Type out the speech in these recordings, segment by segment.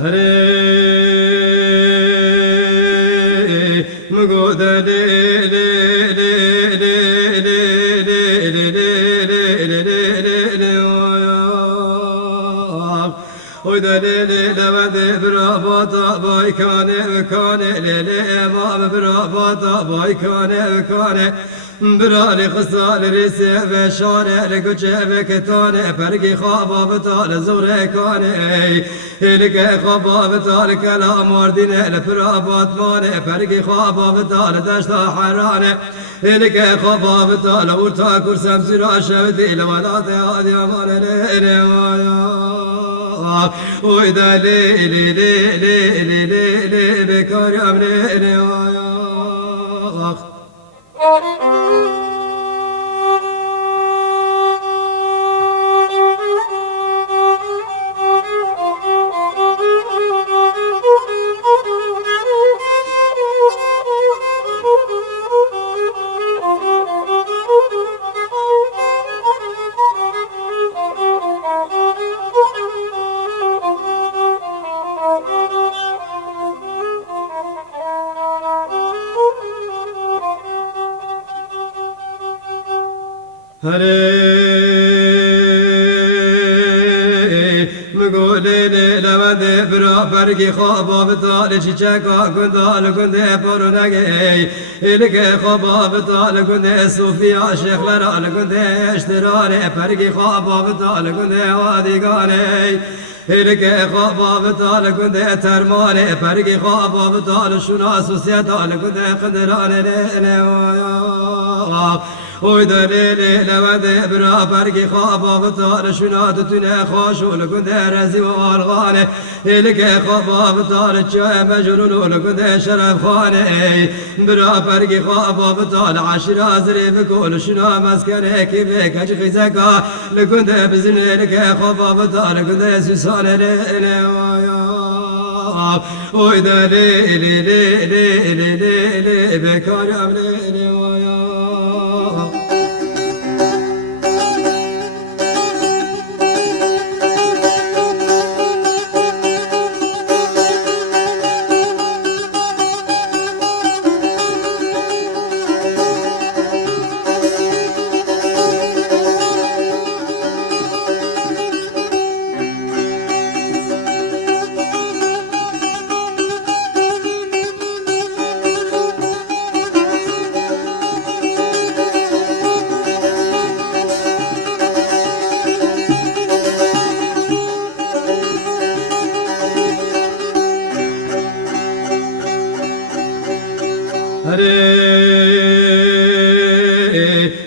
هري مقود ودليل لبدي برابطة باي كان ليلي امام برابطة باي كان برالي خصال ريسي بشاني لكوشي بكتاني فرقي خابا بطال زوري كاني لك خابا بطال كلام وارديني لفرابات ماني فرقي خابا بطال دشتا حراني لك خابا بطال ورتا كرسم سرا شبتي لولاتي هادي امان ليلي وإذا لي بكار أمريني وياخ هري مقولين لودي برا فرقي خابا بطال شيشاكا كندال كندي بروناقي إلك خابا بطال كندي صوفيا شيخ لرال كندي اشتراني فرقي خابا بطال كندي وادي قاني إلك خابا بطال كندي ترماني فرقي خابا بطال شناس وسيطال كندي قدراني ليلي ويا ويدليلي لودي برا فرقي خابا بطال شنات تنا خاشو لكنت رزي والغاني إلك خابا بطال الشاي مجنون لكنت شرف خاني برا فرقي خابا بطال عشر أزري بكل شنا مسكني كيفك أجخي زكا لكنت بزني لك خابا بطال كنت سوساني ليلي ويا ويدليلي بكار أمليلي ويا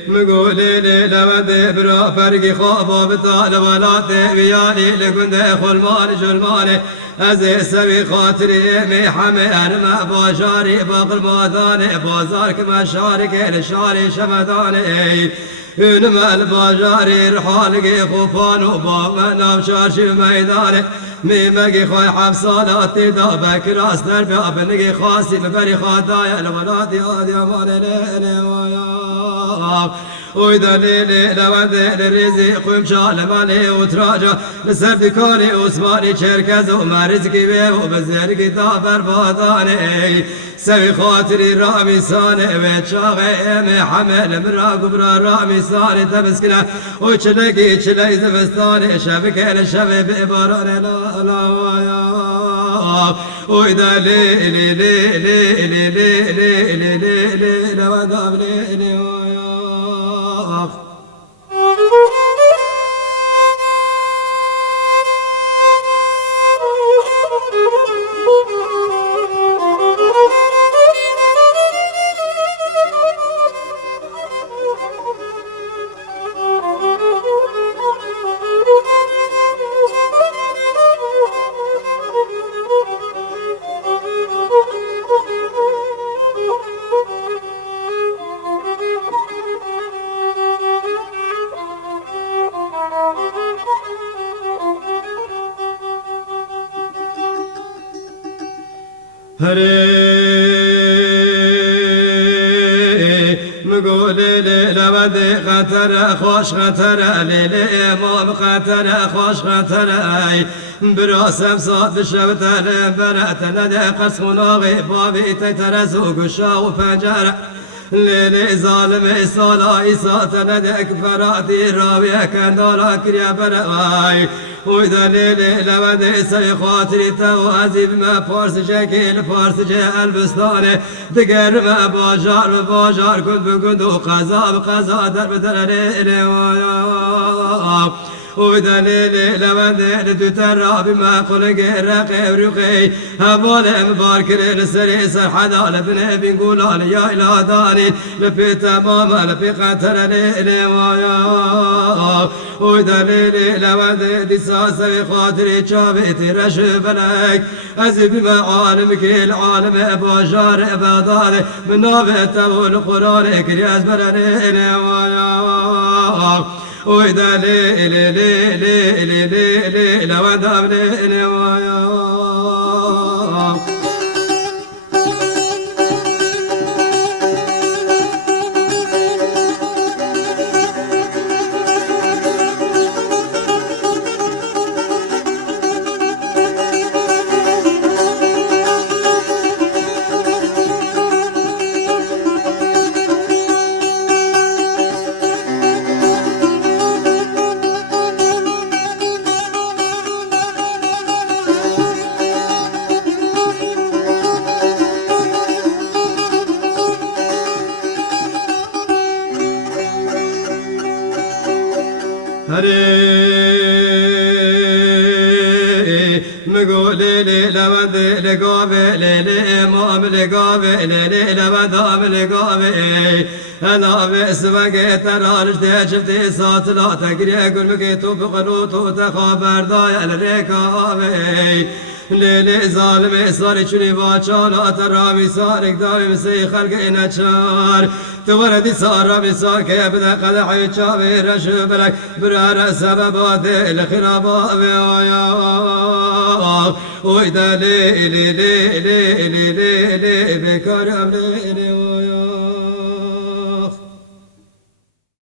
مقولين لودي برا فرقي خابا بطال ولاتي بياني لكنت خلماني جلماني أزي سوي خاطري ميحمي أرمى باشاري باقل ماذاني بازارك مشارك الشاري شمداني إنما الباجاري رحالقي خوفان وبابنا بشارشي ميداني ميمقي خوي حفصالاتي دابك راس دربي أبنقي خاصي مبري خادايا الولادي هادي أماني ليلي وياك ويدليلي لودي للرزي قوم شالماني وتراجع لسرد كوني وسماني شركز ومارزكي بيه وبزرقي دابر باداني سوي خاطري رامي ساني ويتشاغي امي حمل مراق برا رامي ساني تبسكنا وشلقي شلي زفستاني شبكي لشبي بإباراني لا لا ويا وإذا لي لوداب لي ويا هري مقولي لودي خطر خوش خطر لیلی امام خطر خوش خطر براسم صاد بشو تلم برات لدى قصخنا غيبابي تترزو قشا وفنجر لیلی ظالم صلاحی ساتن دک فرادی راویه کندالا کریا برای ویدا لیلی لبده سی خاطری تو عزیب ما پارس شکل پارس جه البستانه دگر ما باجار کن بگند و قضا بقضا در بدر لیلی ويدا ليلي لبنده لتترى بما قل رقي ورقي هبال مبارك للسري سرحدا لبن بنقول يا إله داني لفي تماما لفي قتل ليلي ويا ويدا ليلي لبنده دساسة بخاطري شابتي رشف لك أزب بما عالمك العالم بجار بضالي من نابته والقرآن كرياز بلا ليلي ويا ويدا لي لي لي لي لي لي لي لو دام لي ويا مقولي لي لبد لقابي لي امام لقابي لي لبدام لقابي انا باسمك ترى شفتي صوت لا تقري اقول بك تبقلوت وتخابر ضايع الركابي ليلي ظالم صار شني باچالا ترى مسارك دايم سي خلق انشار توردي صار مسار كيبدا قدح يشابي رشب لك برار سببات الخرابا ويا ويدا لي لي لي لي لي لي بكرم لي